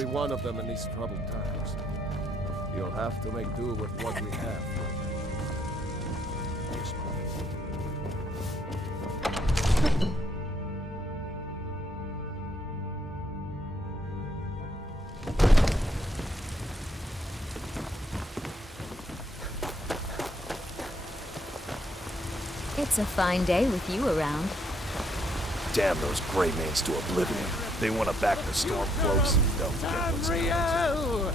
every one of them in these troubled times. You'll have to make do with what we have. Yes, It's a fine day with you around. Damn those gray mains to oblivion. They want to back the storm close. Don't get what's coming.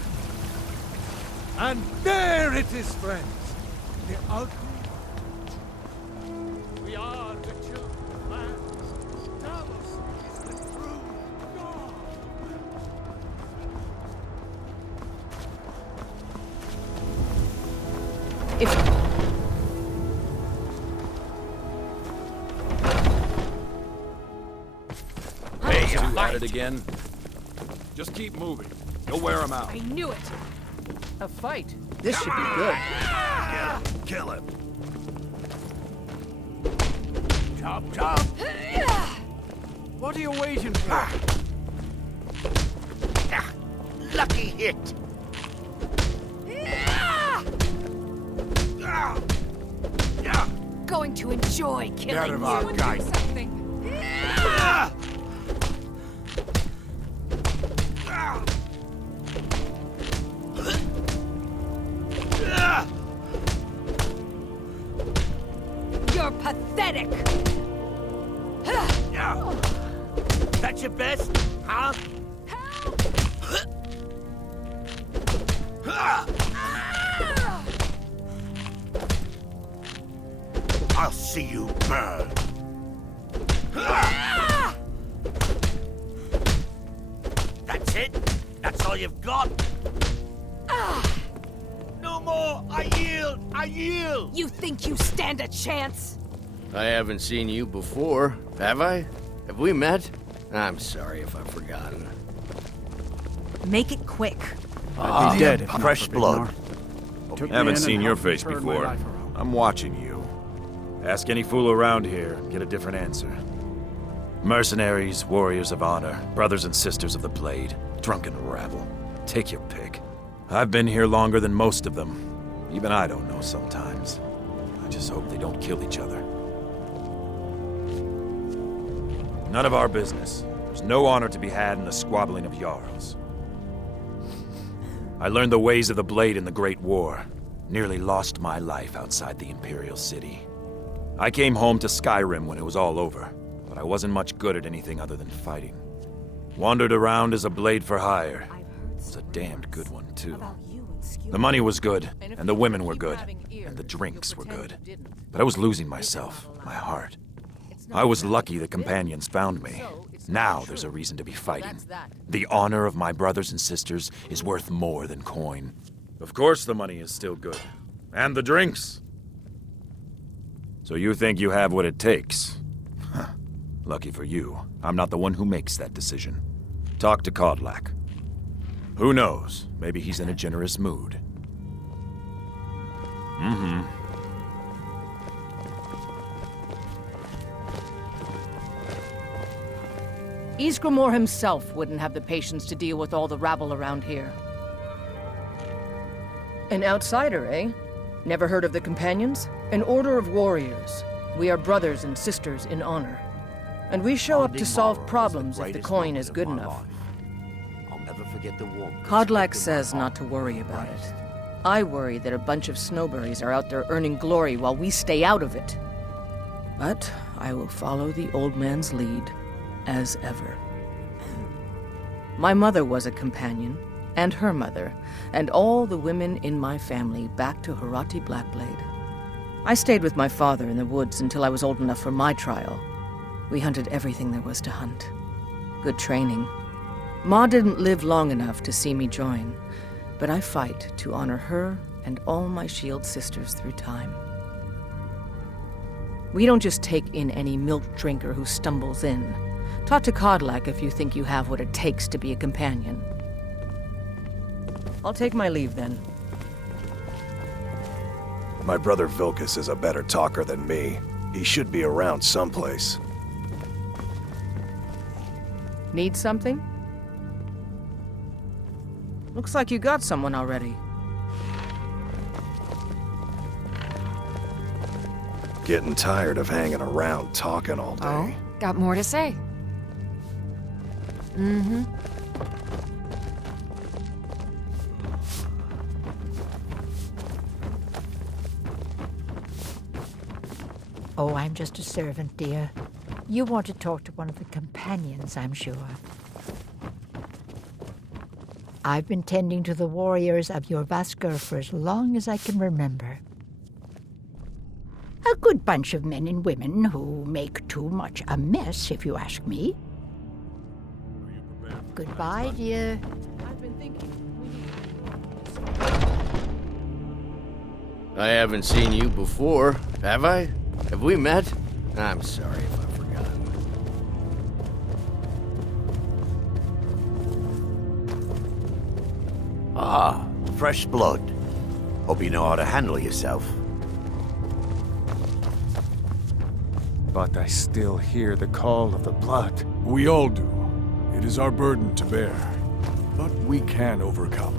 And there it is, friends. The ugly. We are the children of man. Talos is the true God. Hey, you At it again. Just keep moving. You'll wear him out. I knew it! A fight. This should be good. kill him. Chop, chop. What are you waiting for? Lucky hit. Going to enjoy killing Out of our you. guide. Something. You're pathetic! That's your best, huh? I'll see you burn. That's it? That's all you've got? No more! I yield! I yield! You think you stand a chance? I haven't seen you before, have I? Have we met? I'm sorry if I've forgotten. Make it quick. I'd be dead. Fresh blood. Haven't seen your face before. I'm watching you. Ask any fool around here, get a different answer. Mercenaries, warriors of honor, brothers and sisters of the blade, drunken rabble. Take your pick. I've been here longer than most of them. Even I don't know sometimes. I just hope they don't kill each other. None of our business. There's no honor to be had in the squabbling of Jarls. I learned the ways of the blade in the Great War. Nearly lost my life outside the Imperial City. I came home to Skyrim when it was all over, but I wasn't much good at anything other than fighting. Wandered around as a blade for hire. It was a damned good one, too. The money was good, and the women were good, and the drinks were good. But I was losing myself, my heart. I was lucky the companions found me. Now there's a reason to be fighting. The honor of my brothers and sisters is worth more than coin. Of course the money is still good. And the drinks. So you think you have what it takes? Huh. Lucky for you, I'm not the one who makes that decision. Talk to Kodlak. Who knows? Maybe he's in a generous mood. Mm-hmm. Ysgramor himself wouldn't have the patience to deal with all the rabble around here. An outsider, eh? Never heard of the Companions? An order of warriors. We are brothers and sisters in honor. And we show up to solve problems if the coin is good enough. I'll never forget the warmth. Kodlak says not to worry about it. I worry that a bunch of snowberries are out there earning glory while we stay out of it. But I will follow the old man's lead, as ever. My mother was a companion, and her mother, and all the women in my family back to Harati Blackblade. I stayed with my father in the woods until I was old enough for my trial. We hunted everything there was to hunt. Good training. Ma didn't live long enough to see me join, but I fight to honor her and all my shield sisters through time. We don't just take in any milk drinker who stumbles in. Talk to Kodlak if you think you have what it takes to be a companion. I'll take my leave then. My brother Vilkas is a better talker than me. He should be around someplace. Need something? Looks like you got someone already. Getting tired of hanging around talking all day. Oh, got more to say. Mm-hmm. Oh, I'm just a servant, dear. You want to talk to one of the companions, I'm sure. I've been tending to the warriors of your Vasker for as long as I can remember. A good bunch of men and women who make too much a mess, if you ask me. Goodbye, dear. I've been thinking. I haven't seen you before, have I? Have we met? I'm sorry if I've forgotten. Ah, fresh blood. Hope you know how to handle yourself. But I still hear the call of the blood. We all do. It is our burden to bear. But we can overcome.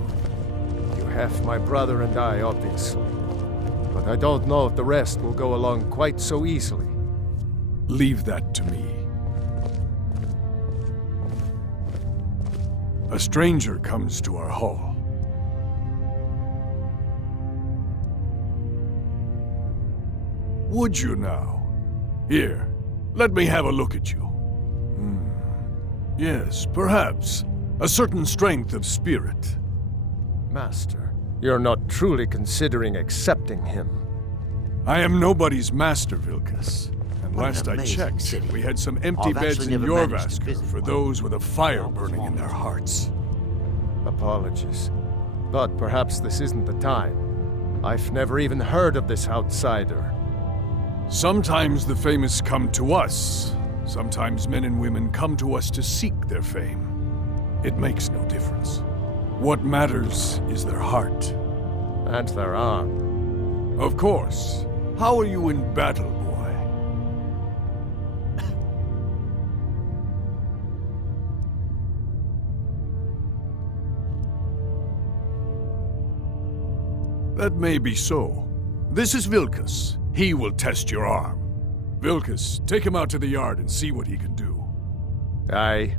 You have my brother and I, obviously. But I don't know if the rest will go along quite so easily. Leave that to me. A stranger comes to our hall. Would you now? Here, let me have a look at you. Yes, perhaps. A certain strength of spirit. Master, you're not truly considering accepting him. I am nobody's master, Vilkas. And What an last I amazing checked, city. we had some empty I've beds actually in never your managed to Vasker visit for one. those with a fire burning in their hearts. Apologies. But perhaps this isn't the time. I've never even heard of this outsider. Sometimes the famous come to us. Sometimes men and women come to us to seek their fame. It makes no difference. What matters is their heart. And their arm. Of course. How are you in battle, boy? That may be so. This is Vilkas. He will test your arm. Vilkas, take him out to the yard and see what he can do. Aye.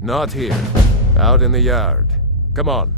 Not here. Out in the yard. Come on.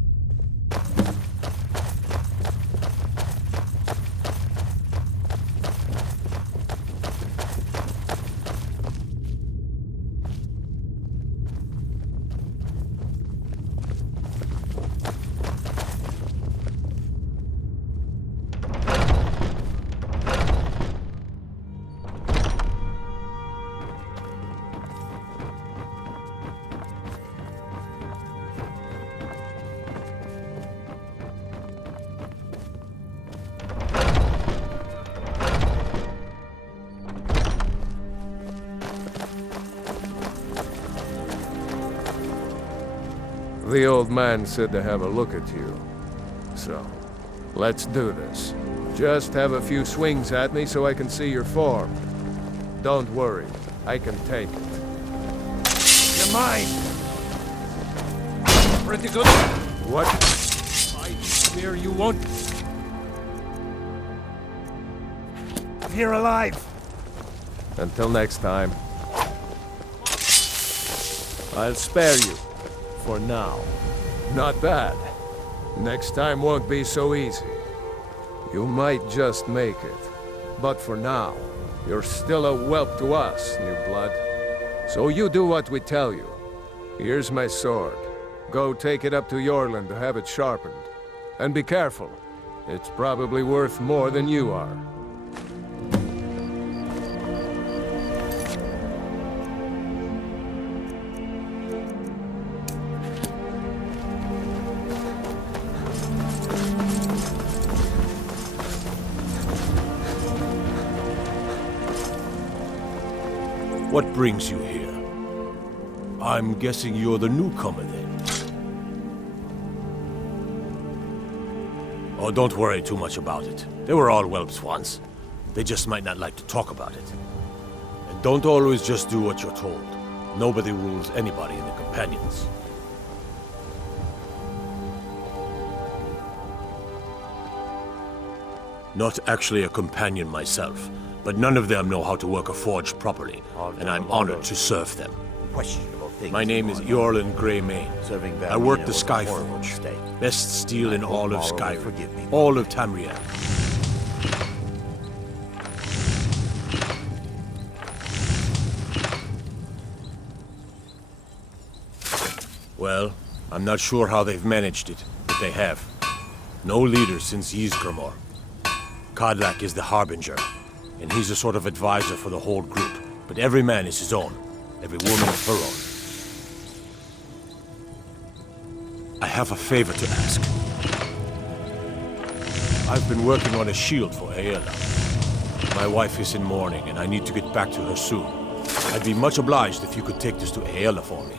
The old man said to have a look at you. So, let's do this. Just have a few swings at me so I can see your form. Don't worry, I can take it. You're mine! Pretty good. What? I fear you won't. You're alive! Until next time. I'll spare you. For now. Not bad. Next time won't be so easy. You might just make it. But for now, you're still a whelp to us, new blood. So you do what we tell you. Here's my sword. Go take it up to Yorland to have it sharpened. And be careful. It's probably worth more than you are. What brings you here? I'm guessing you're the newcomer then. Oh, don't worry too much about it. They were all whelps once. They just might not like to talk about it. And Don't always just do what you're told. Nobody rules anybody in the Companions. Not actually a companion myself, but none of them know how to work a forge properly, and I'm honored to serve them. My name is Eorlin Greymane. I work the Skyforge. Best steel in all of Skyrim. All of Tamriel. Well, I'm not sure how they've managed it, but they have. No leader since Ysgramor. Kodlak is the Harbinger, and he's a sort of advisor for the whole group. But every man is his own, every woman her own. I have a favor to ask. I've been working on a shield for Aela. My wife is in mourning, and I need to get back to her soon. I'd be much obliged if you could take this to Aela for me.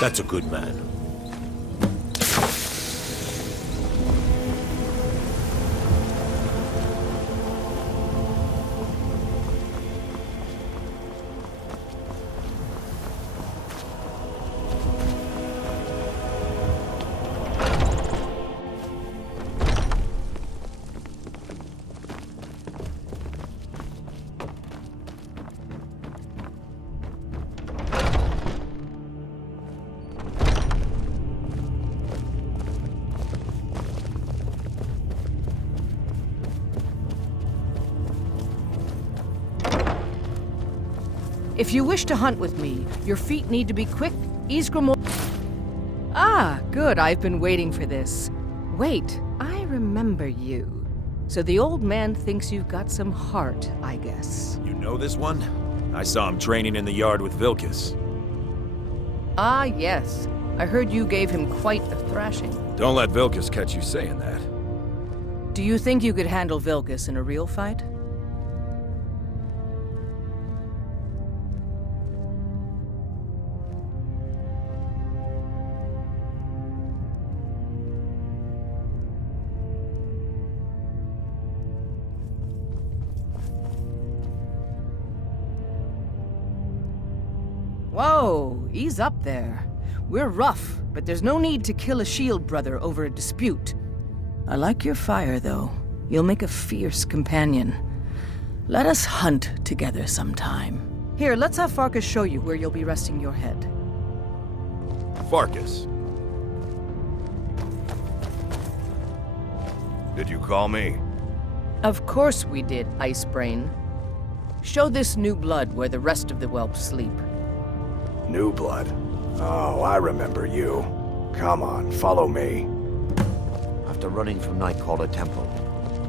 That's a good man. If you wish to hunt with me, your feet need to be quick. Ysgramor. Ah, good. I've been waiting for this. Wait, I remember you. So the old man thinks you've got some heart, I guess. You know this one? I saw him training in the yard with Vilkas. Ah, yes. I heard you gave him quite a thrashing. Don't let Vilkas catch you saying that. Do you think you could handle Vilkas in a real fight? Whoa, ease up there. We're rough, but there's no need to kill a shield brother over a dispute. I like your fire, though. You'll make a fierce companion. Let us hunt together sometime. Here, let's have Farkas show you where you'll be resting your head. Farkas. Did you call me? Of course we did, Icebrain. Show this new blood where the rest of the whelps sleep. New blood? Oh, I remember you. Come on, follow me. After running from Nightcaller Temple,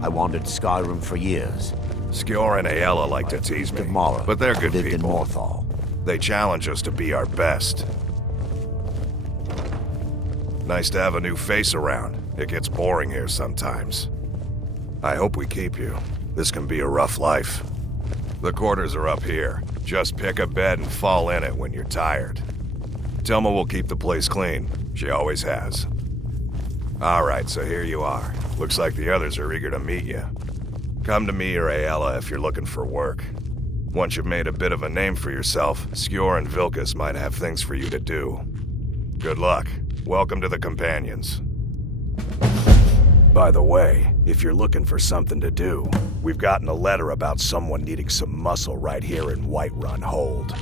I wandered Skyrim for years. Skjor and Aela like to tease me, but they're good lived people. in Morthal. They challenge us to be our best. Nice to have a new face around. It gets boring here sometimes. I hope we keep you. This can be a rough life. The quarters are up here. Just pick a bed and fall in it when you're tired. Telma will keep the place clean. She always has. Alright, so here you are. Looks like the others are eager to meet you. Come to me or Aela if you're looking for work. Once you've made a bit of a name for yourself, Skjor and Vilkas might have things for you to do. Good luck. Welcome to the Companions. By the way, if you're looking for something to do, we've gotten a letter about someone needing some muscle right here in Whiterun Hold.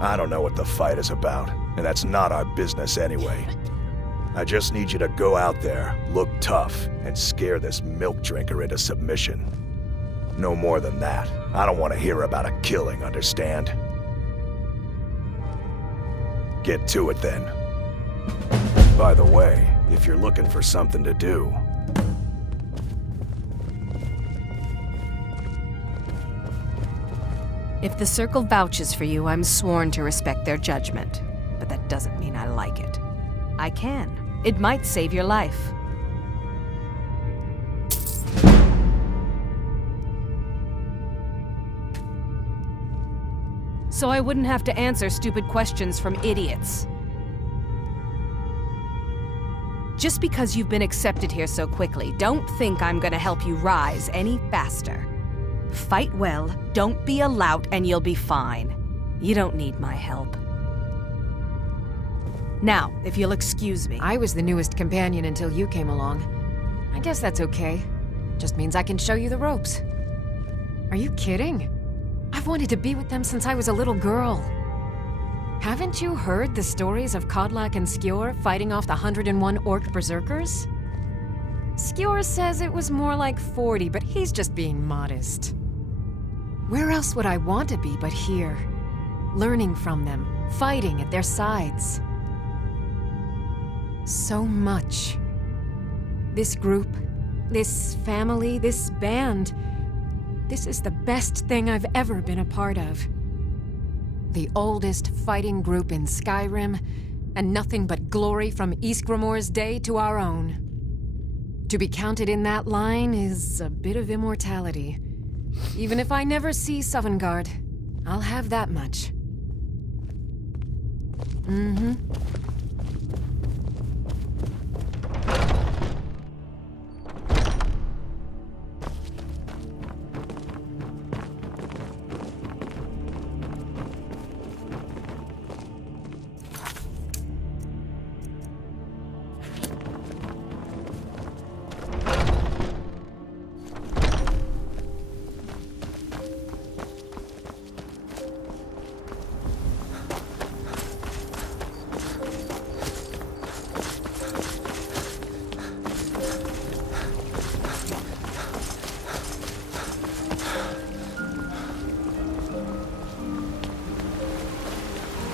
I don't know what the fight is about, and that's not our business anyway. I just need you to go out there, look tough, and scare this milk drinker into submission. No more than that. I don't want to hear about a killing, understand? Get to it then. By the way, if you're looking for something to do, if the Circle vouches for you, I'm sworn to respect their judgment. But that doesn't mean I like it. I can. It might save your life. So I wouldn't have to answer stupid questions from idiots. Just because you've been accepted here so quickly, don't think I'm gonna help you rise any faster. Fight well, don't be a lout, and you'll be fine. You don't need my help. Now, if you'll excuse me. I was the newest companion until you came along. I guess that's okay. Just means I can show you the ropes. Are you kidding? I've wanted to be with them since I was a little girl. Haven't you heard the stories of Kodlak and Skjor fighting off the 101 orc berserkers? Skjor says it was more like 40, but he's just being modest. Where else would I want to be but here? Learning from them, fighting at their sides. So much. This group, this family, this band. This is the best thing I've ever been a part of. The oldest fighting group in Skyrim, and nothing but glory from Ysgramor's day to our own. To be counted in that line is a bit of immortality. Even if I never see Sovngarde, I'll have that much. Mm-hmm.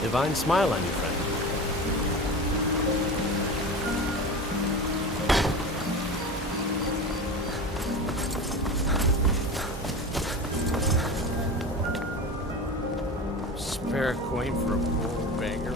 Divine smile on you, friend. Spare coin for a poor beggar.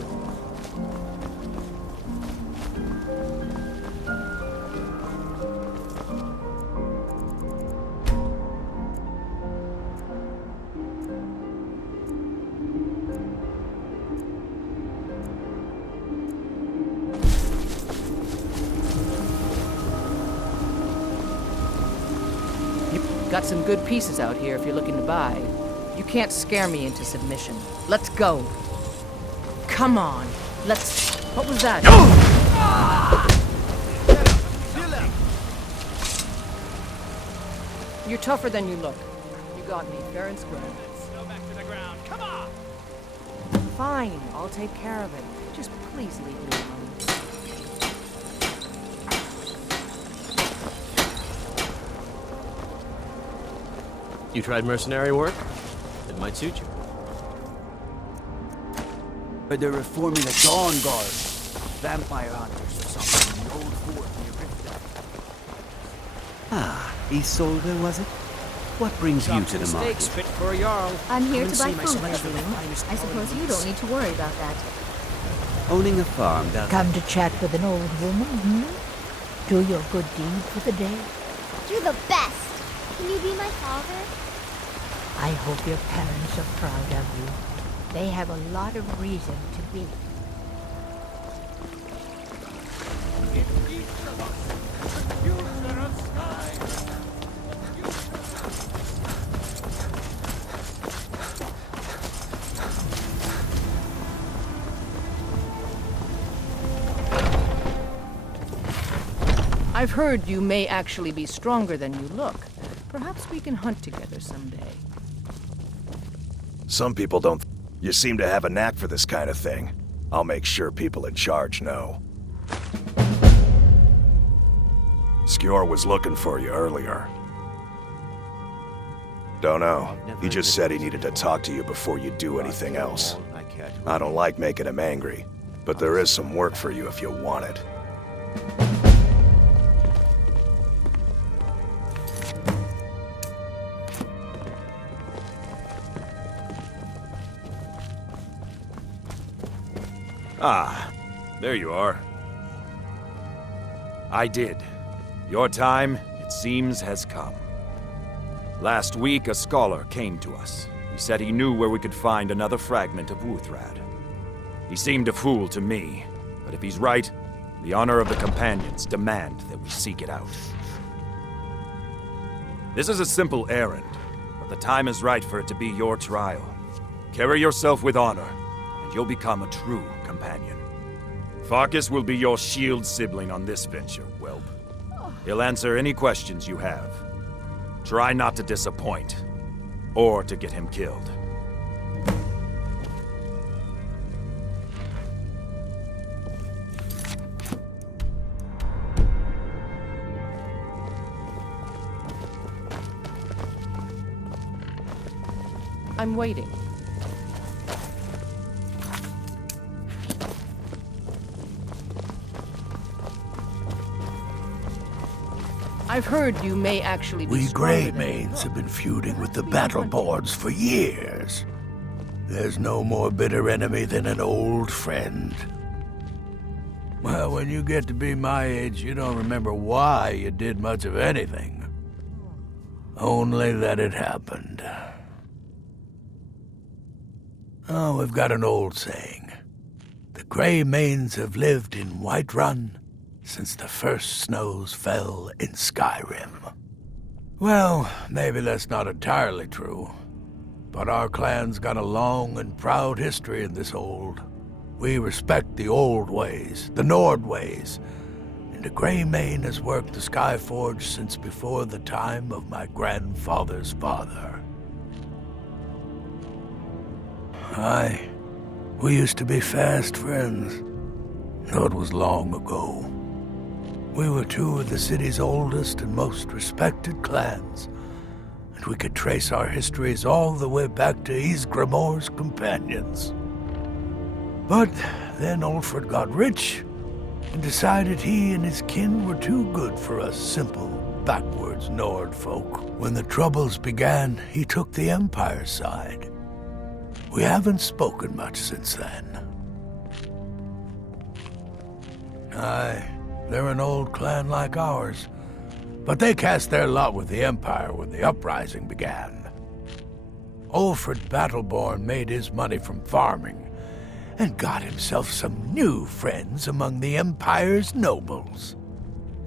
Got some good pieces out here if you're looking to buy. You can't scare me into submission. Let's go. Come on. Let's... What was that? You're tougher than you look. You got me, fair and square. Go back to the ground. Come on! Fine, I'll take care of it. Just please leave me alone. You tried mercenary work? It might suit you. But they're reforming the Dawn Guard. Vampire hunters or something in the old fort near Riften. Ah, Isolde, was it? What brings you to the market? Fit for a Jarl. I'm here Come to and buy see food, my selection of Levine. finest I suppose you don't need to worry about that. Owning a farm does... Come to chat with an old woman, Do your good deed for the day. You're the best. Can you be my father? I hope your parents are proud of you. They have a lot of reason to be. In each of us, the future of Sky. I've heard you may actually be stronger than you look. Perhaps we can hunt together someday. Some people don't. You seem to have a knack for this kind of thing. I'll make sure people in charge know. Skjor was looking for you earlier. Don't know. He just said he needed to talk to you before you do anything else. I don't like making him angry, but there is some work for you if you want it. Ah, there you are. I did. Your time, it seems, has come. Last week, a scholar came to us. He said he knew where we could find another fragment of Wuthrad. He seemed a fool to me, but if he's right, The honor of the companions demand that we seek it out. This is a simple errand, but the time is right for it to be your trial. Carry yourself with honor, and you'll become a true companion. Farkas will be your shield sibling on this venture, whelp. He'll answer any questions you have. Try not to disappoint, or to get him killed. I'm waiting. I've heard you may actually be We stronger than Greymanes have been feuding with the Battleborns for years. There's no more bitter enemy than an old friend. Well, when you get to be my age, you don't remember why you did much of anything. Only that it happened. Oh, we've got an old saying. The Greymanes have lived in Whiterun since the first snows fell in Skyrim. Well, maybe that's not entirely true, but our clan's got a long and proud history in this old. We respect the old ways, the Nord ways, and the Greymane has worked the Skyforge since before the time of my grandfather's father. Aye, we used to be fast friends, though it was long ago. We were two of the city's oldest and most respected clans, and we could trace our histories all the way back to Ysgramor's companions. But then Ulfred got rich and decided he and his kin were too good for us simple, backwards Nord folk. When the Troubles began, he took the Empire's side. We haven't spoken much since then. Aye. They're an old clan like ours, but they cast their lot with the Empire when the uprising began. Ulfred Battleborn made his money from farming, and got himself some new friends among the Empire's nobles.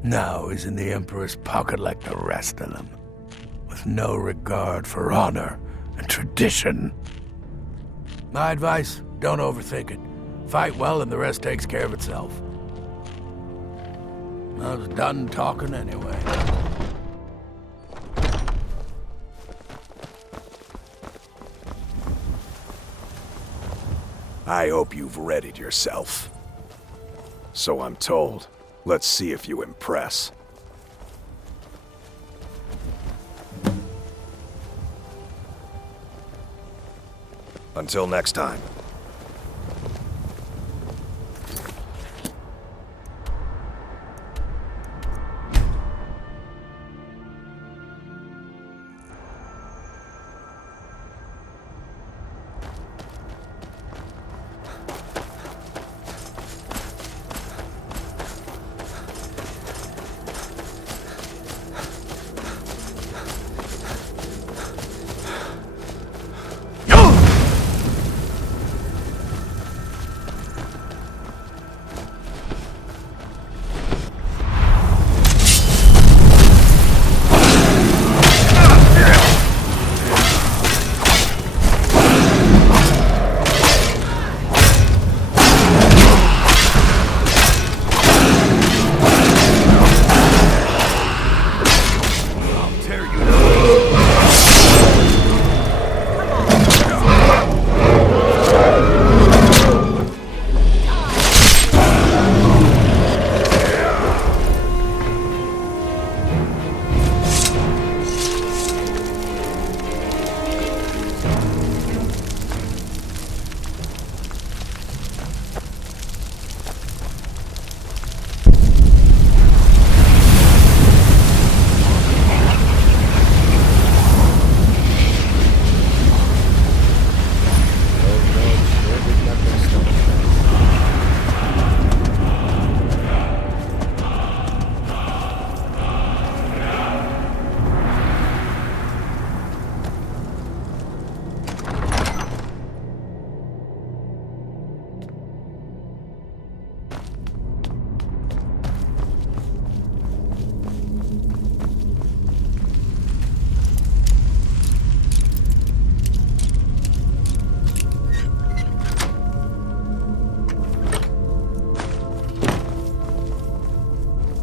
Now he's in the Emperor's pocket like the rest of them, with no regard for honor and tradition. My advice, don't overthink it. Fight well and the rest takes care of itself. I was done talking anyway. I hope you've readied yourself. So I'm told. Let's see if you impress. Until next time.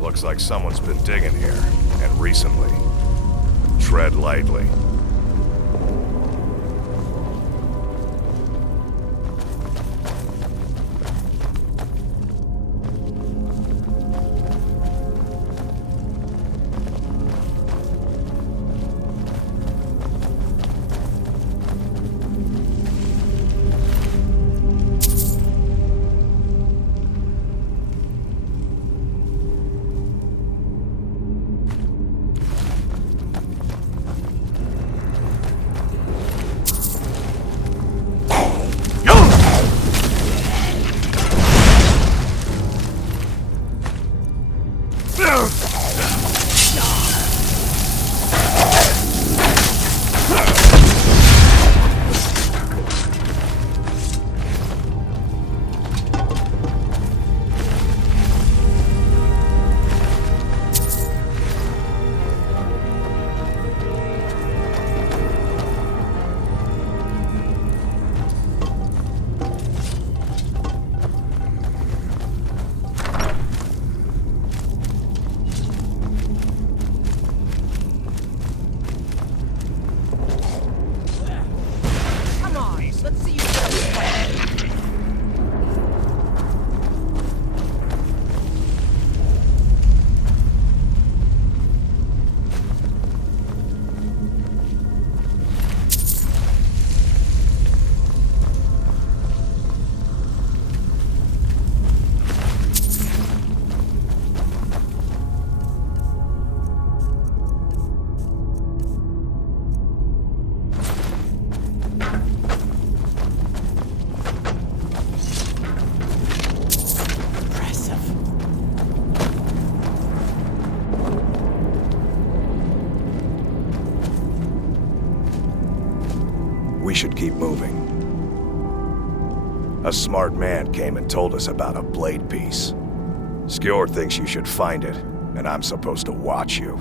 Looks like someone's been digging here, and recently. Tread lightly. We should keep moving. A smart man came and told us about a blade piece. Skjord thinks you should find it, and I'm supposed to watch you.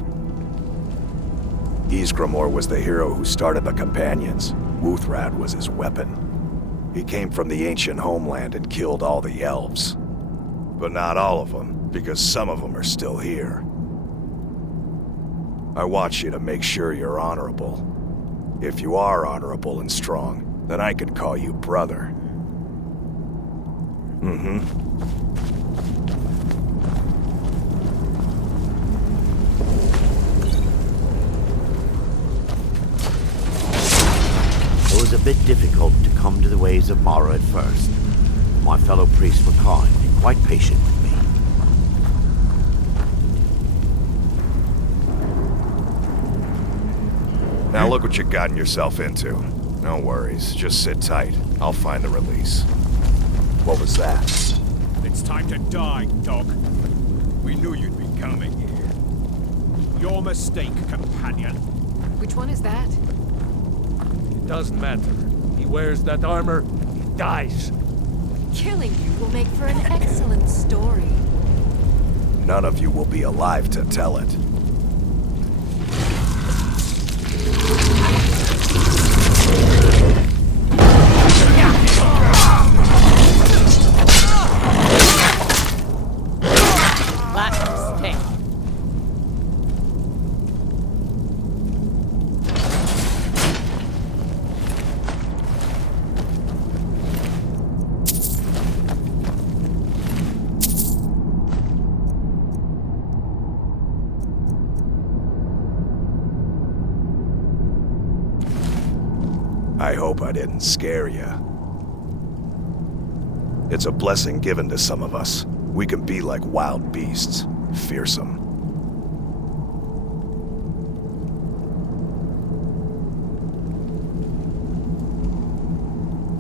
Ysgramor was the hero who started the Companions. Wuthrad was his weapon. He came from the ancient homeland and killed all the elves. But not all of them, because some of them are still here. I watch you to make sure you're honorable. If you are honorable and strong, then I could call you brother. It was a bit difficult to come to the ways of Mara at first. My fellow priests were kind and quite patient with me. Now look what you've gotten yourself into. No worries, just sit tight. I'll find the release. What was that? It's time to die, dog. We knew you'd be coming here. Your mistake, companion. Which one is that? It doesn't matter. He wears that armor, he dies. Killing you will make for an excellent story. None of you will be alive to tell it. I hope I didn't scare you. It's a blessing given to some of us. We can be like wild beasts, fearsome.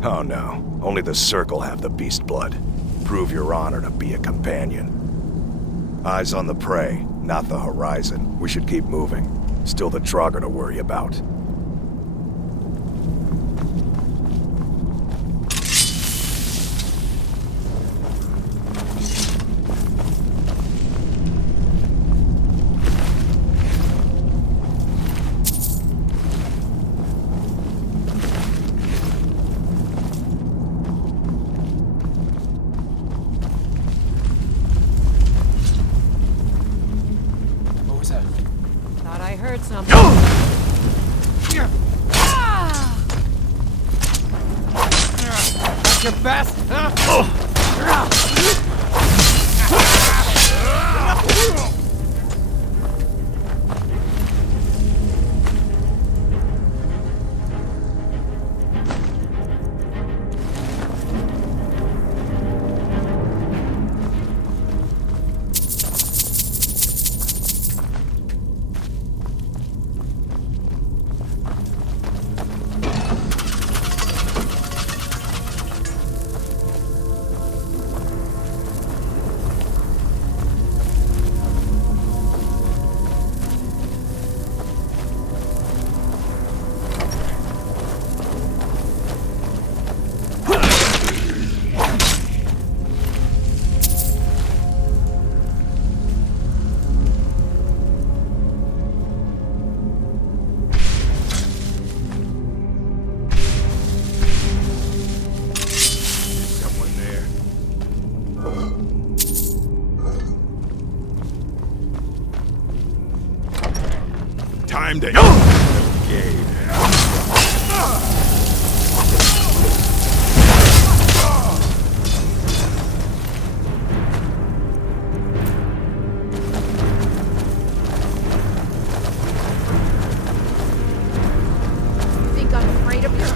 Oh no, only the Circle have the beast blood. Prove your honor to be a companion. Eyes on the prey, not the horizon. We should keep moving. Still the Draugr to worry about. heard something. That's your best, huh? Time to investigate. You think I'm afraid of your...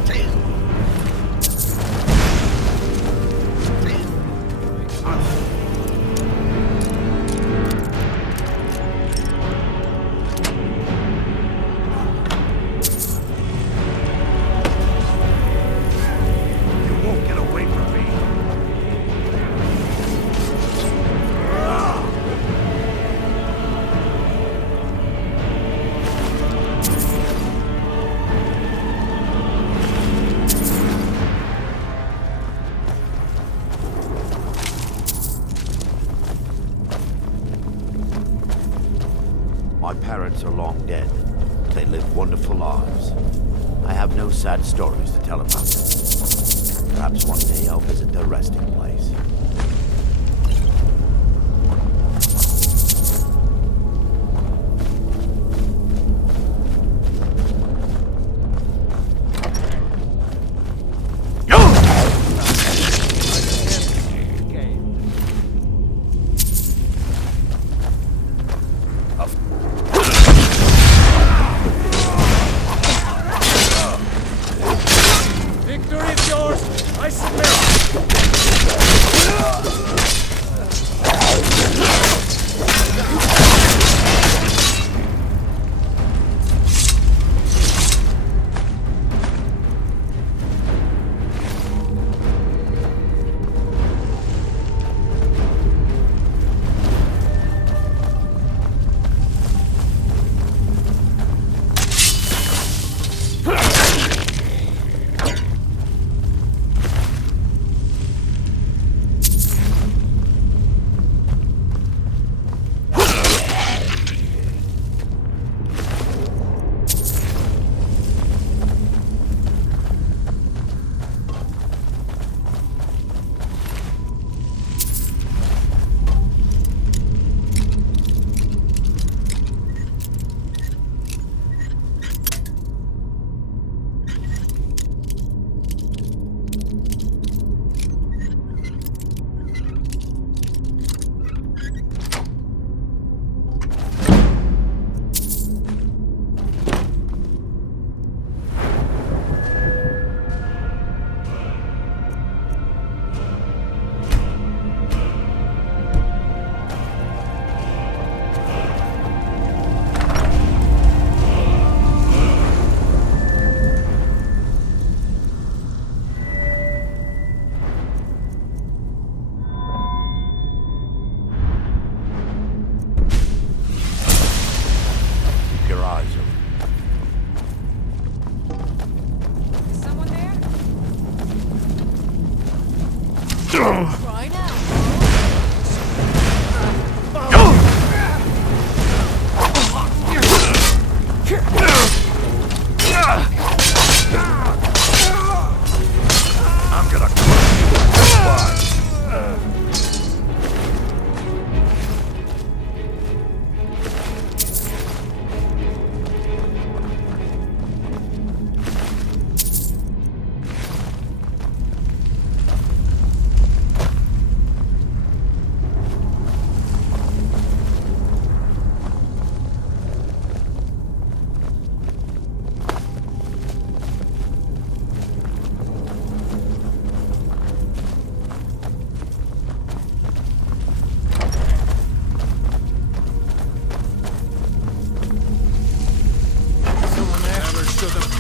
My parents are long dead. They lived wonderful lives. I have no sad stories to tell about them. Perhaps one day I'll visit their resting place. Victory is yours! I submit! Try now. I'm gonna crush you with this spot.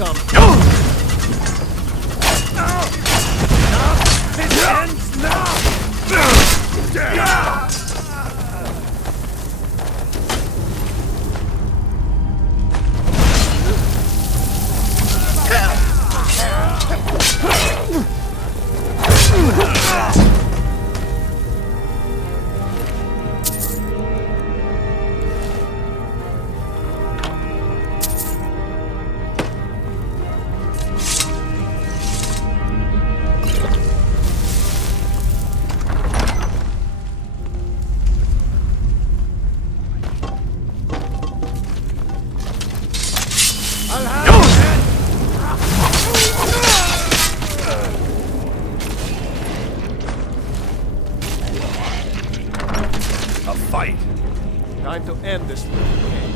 come. It ends now! A fight. Time to end this little game.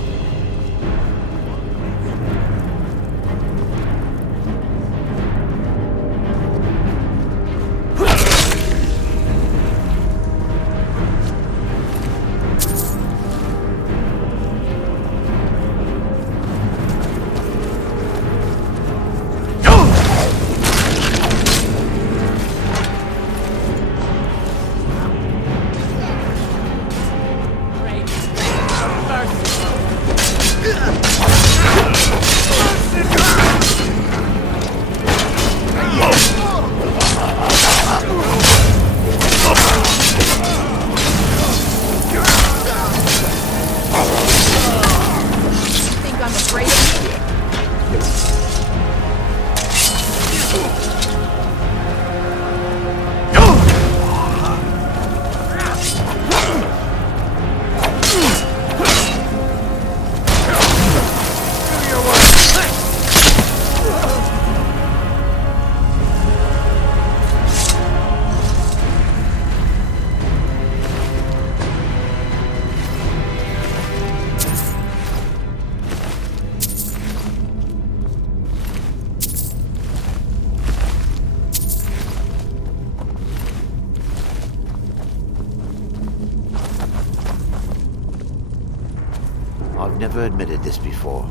I've never admitted this before,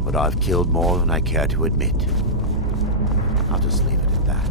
but I've killed more than I care to admit. I'll just leave it at that.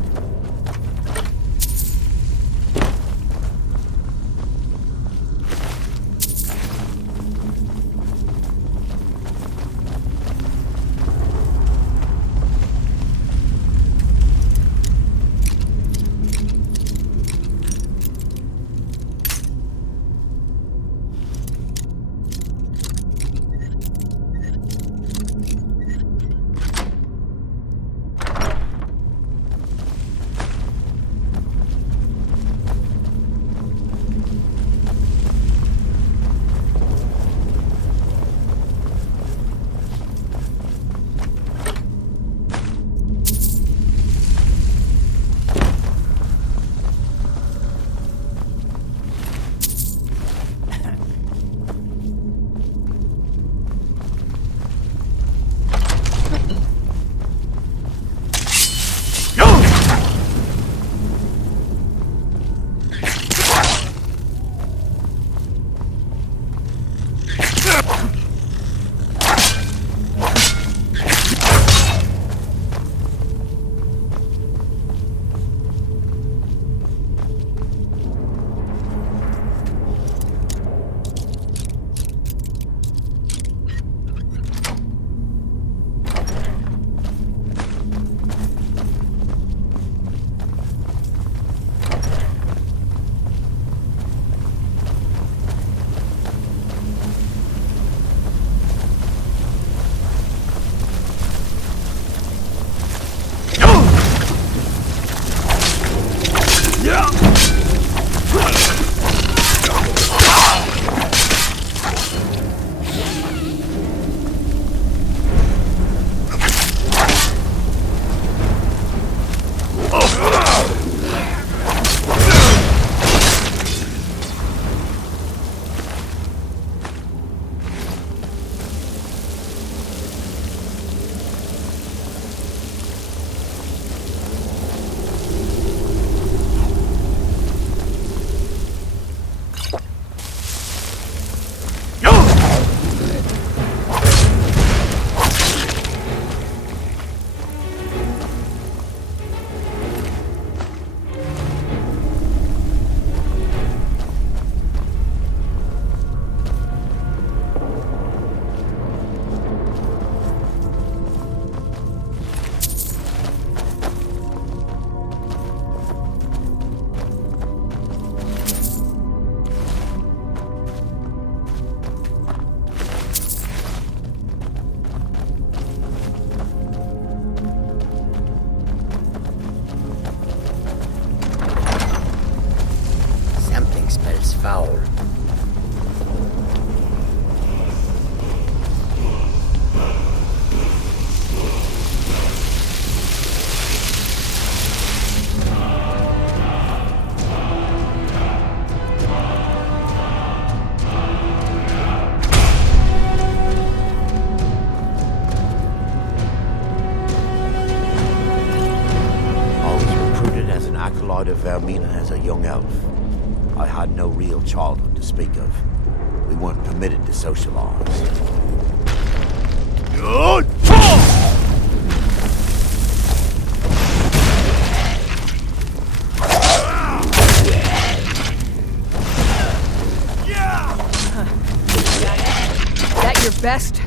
our meaning as a young elf. I had no real childhood to speak of. We weren't permitted to socialize. Good! Is that your best?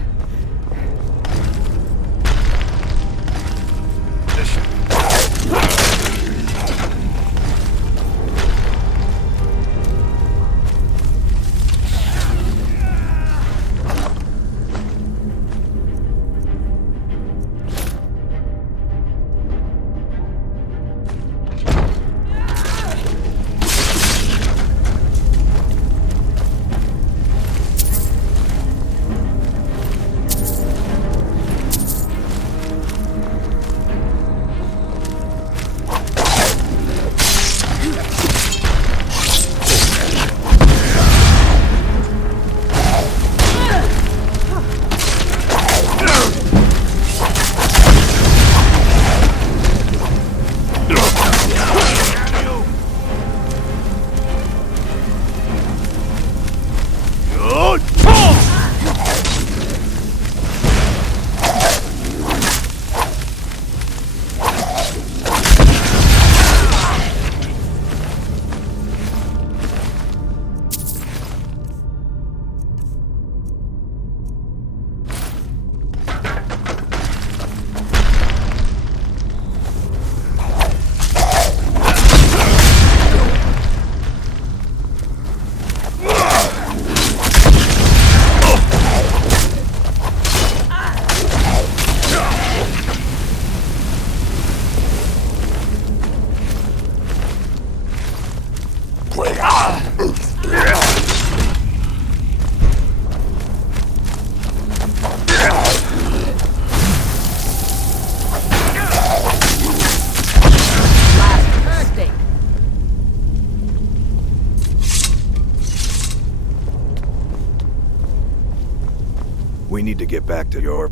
We need to get back to your...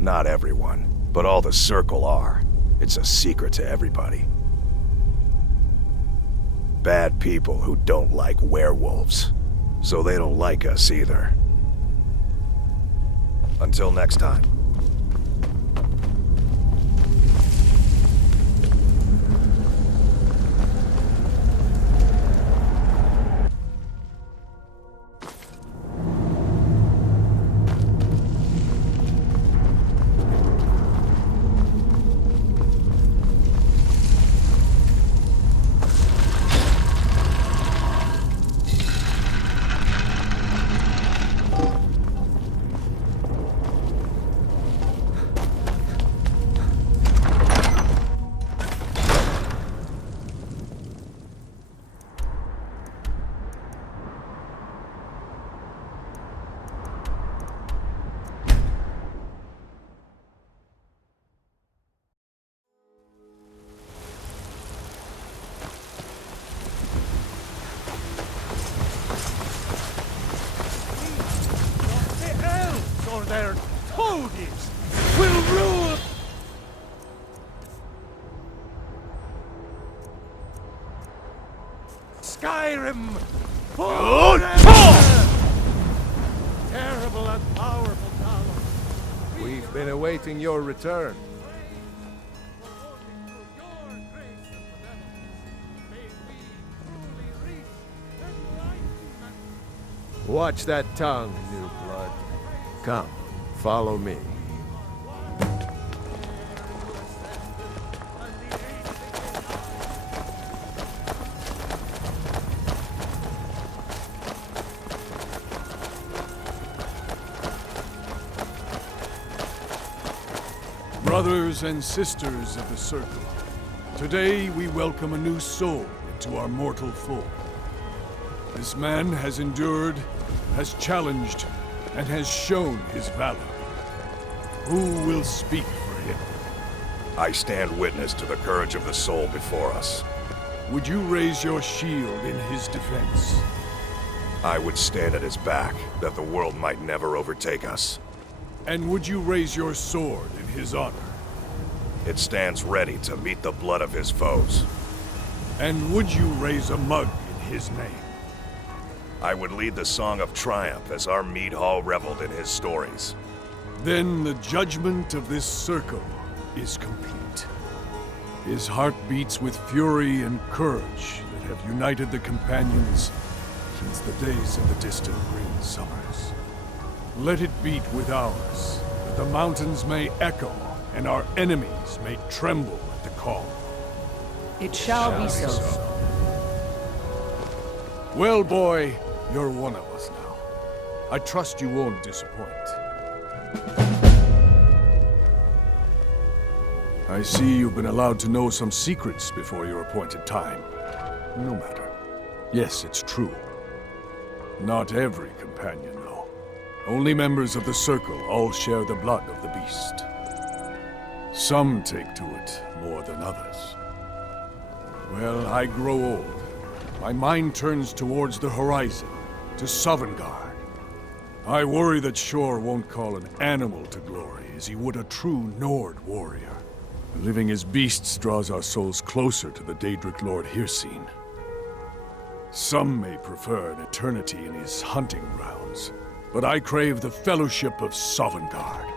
Not everyone, but all the Circle are. It's a secret to everybody. Bad people who don't like werewolves. So they don't like us either. Until next time. Their toadies will rule. Skyrim forever. Terrible and powerful power. We've been awaiting your return. Watch that tongue, new blood. Come, follow me. Brothers and sisters of the Circle, today we welcome a new soul into our mortal fold. This man has endured, has challenged, and has shown his valor. Who will speak for him? I stand witness to the courage of the soul before us. Would you raise your shield in his defense? I would stand at his back, that the world might never overtake us. And would you raise your sword in his honor? It stands ready to meet the blood of his foes. And would you raise a mug in his name? I would lead the Song of Triumph as our mead hall reveled in his stories. Then the judgment of this circle is complete. His heart beats with fury and courage that have united the companions since the days of the distant green summers. Let it beat with ours, that the mountains may echo and our enemies may tremble at the call. It shall be so. Well, boy, you're one of us now. I trust you won't disappoint. I see you've been allowed to know some secrets before your appointed time. No matter. Yes, it's true. Not every companion, though. Only members of the Circle all share the blood of the beast. Some take to it more than others. Well, I grow old. My mind turns towards the horizon, to Sovngarde. I worry that Shor won't call an animal to glory as he would a true Nord warrior. Living as beasts draws our souls closer to the Daedric Lord Hircine. Some may prefer an eternity in his hunting grounds, but I crave the fellowship of Sovngarde.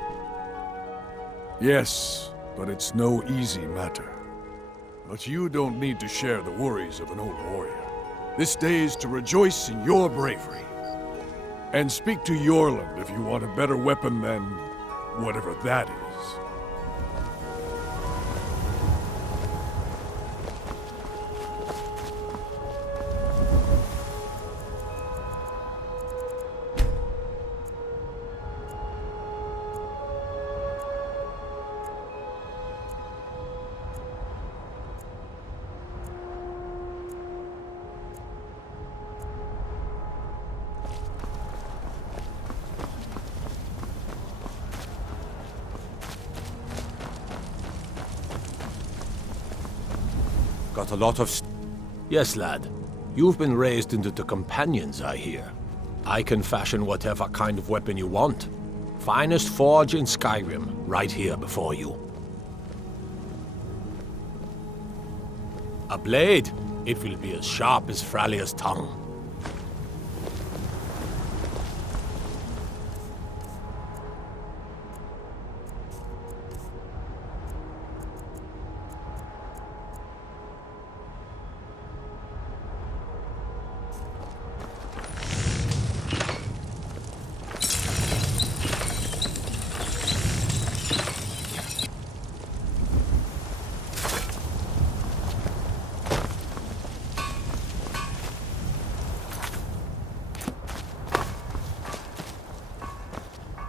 Yes, but it's no easy matter. But you don't need to share the worries of an old warrior. This day is to rejoice in your bravery. And speak to Yorland if you want a better weapon than whatever that is. Got a lot of Yes, lad. You've been raised into the companions, I hear. I can fashion whatever kind of weapon you want. Finest forge in Skyrim, right here before you. A blade. It will be as sharp as Fralia's tongue.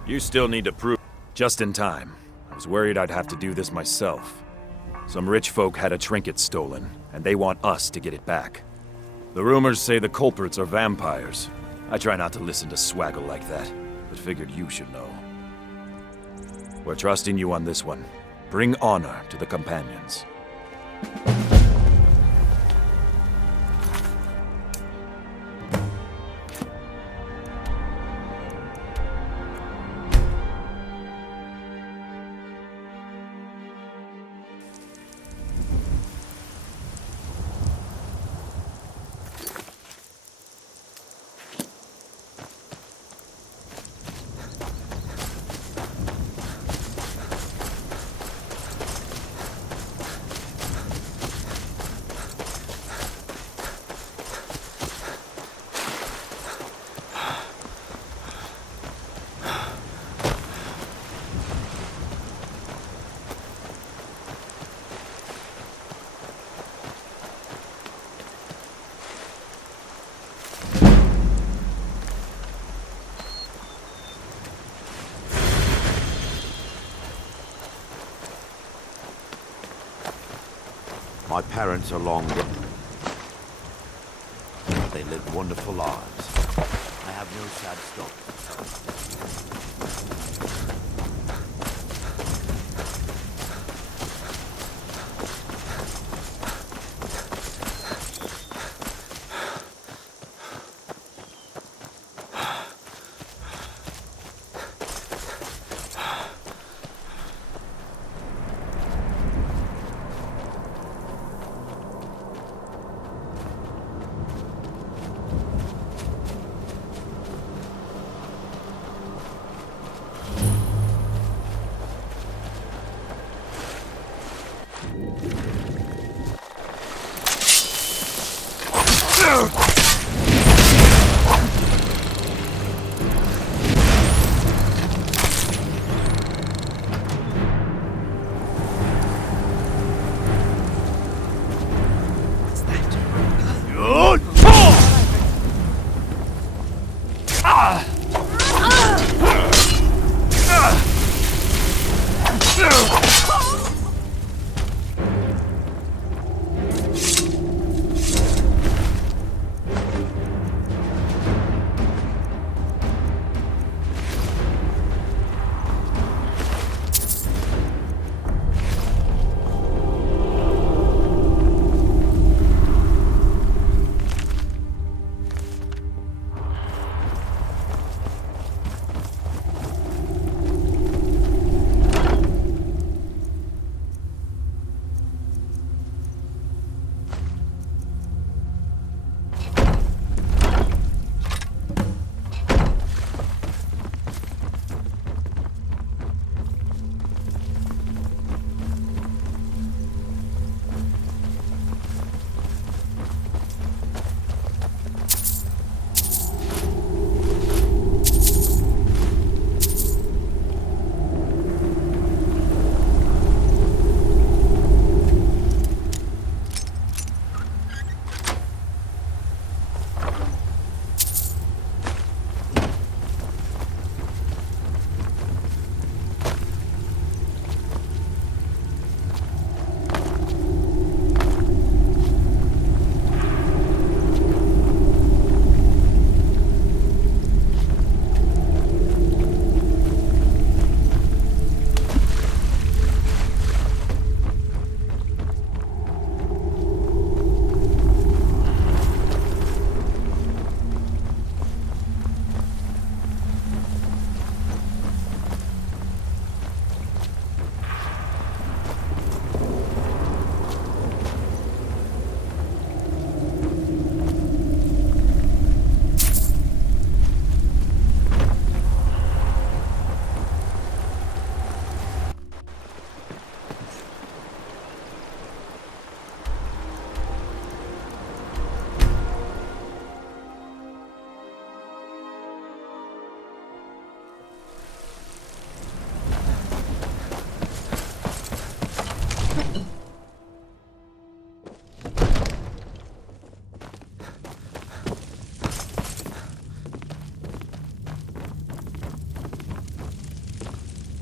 You still need to prove... Just in time. I was worried I'd have to do this myself. Some rich folk had a trinket stolen, and they want us to get it back. The rumors say the culprits are vampires. I try not to listen to swaggle like that, but figured you should know. We're trusting you on this one. Bring honor to the companions. My parents are long dead. They lived wonderful lives. I have no sad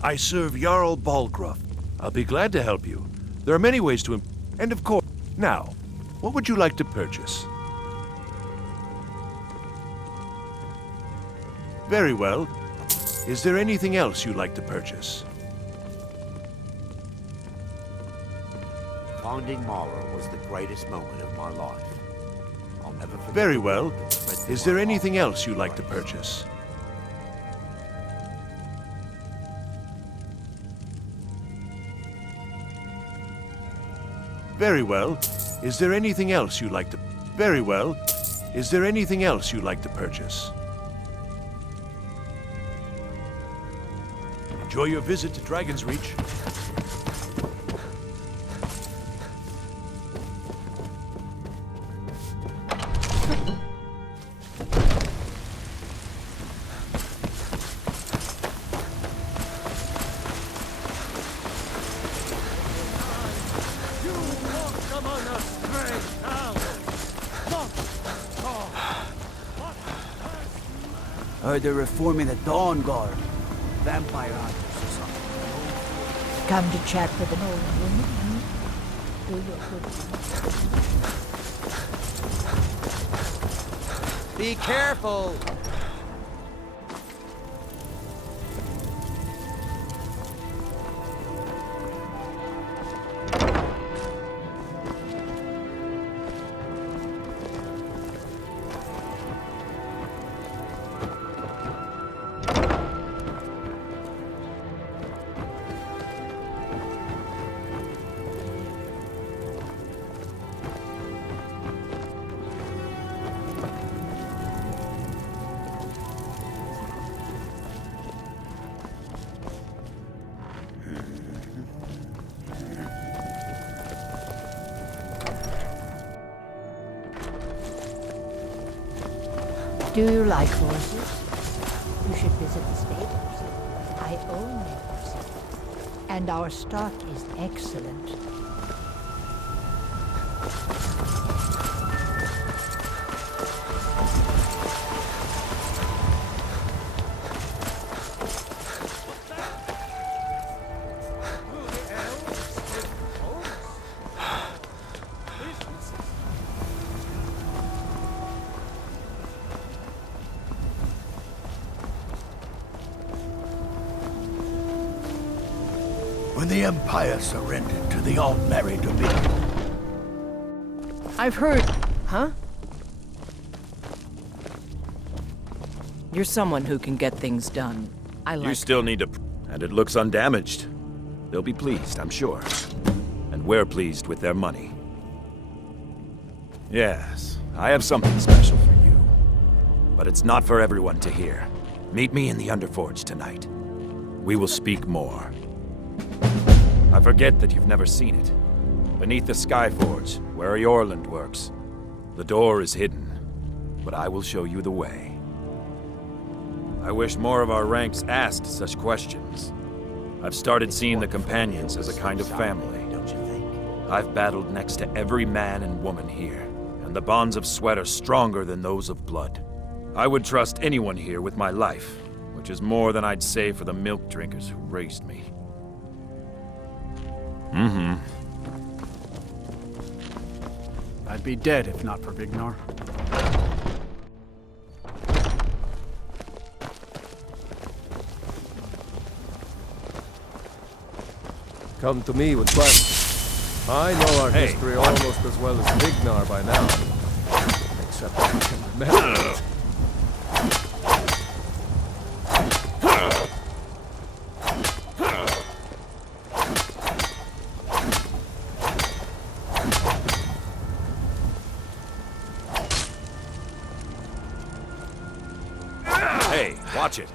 I serve Jarl Balgruuf. I'll be glad to help you. There are many ways to and of course... Now, what would you like to purchase? Very well. Is there anything else you'd like to purchase? Finding Mara was the greatest moment of my life. I'll never forget. Very well. Is there anything else you'd like to purchase? Very well. Is there anything else you'd like to... Very well. Is there anything else you'd like to purchase? Enjoy your visit to Dragon's Reach. Heard they're reforming the Dawn Guard. Vampire hunters or something. Come to chat with an old woman, huh? Do your good. Be careful! Do you like horses? You should visit the stables. I own horses, and our stock is excellent. When the Empire surrendered to the Altmerry Dominion. I've heard... Huh? You're someone who can get things done. I like... You still need to... And it looks undamaged. They'll be pleased, I'm sure. And we're pleased with their money. Yes, I have something special for you. But it's not for everyone to hear. Meet me in the Underforge tonight. We will speak more. I forget that you've never seen it. Beneath the Skyforge, where Eorland works. The door is hidden, but I will show you the way. I wish more of our ranks asked such questions. I've started seeing the Companions as a kind of family. Don't you think? I've battled next to every man and woman here, and the bonds of sweat are stronger than those of blood. I would trust anyone here with my life, which is more than I'd say for the milk drinkers who raised me. Mm-hmm. I'd be dead if not for Vignar. Come to me with questions. I know our history almost as well as Vignar by now. Except I can remember it. Hey, watch it.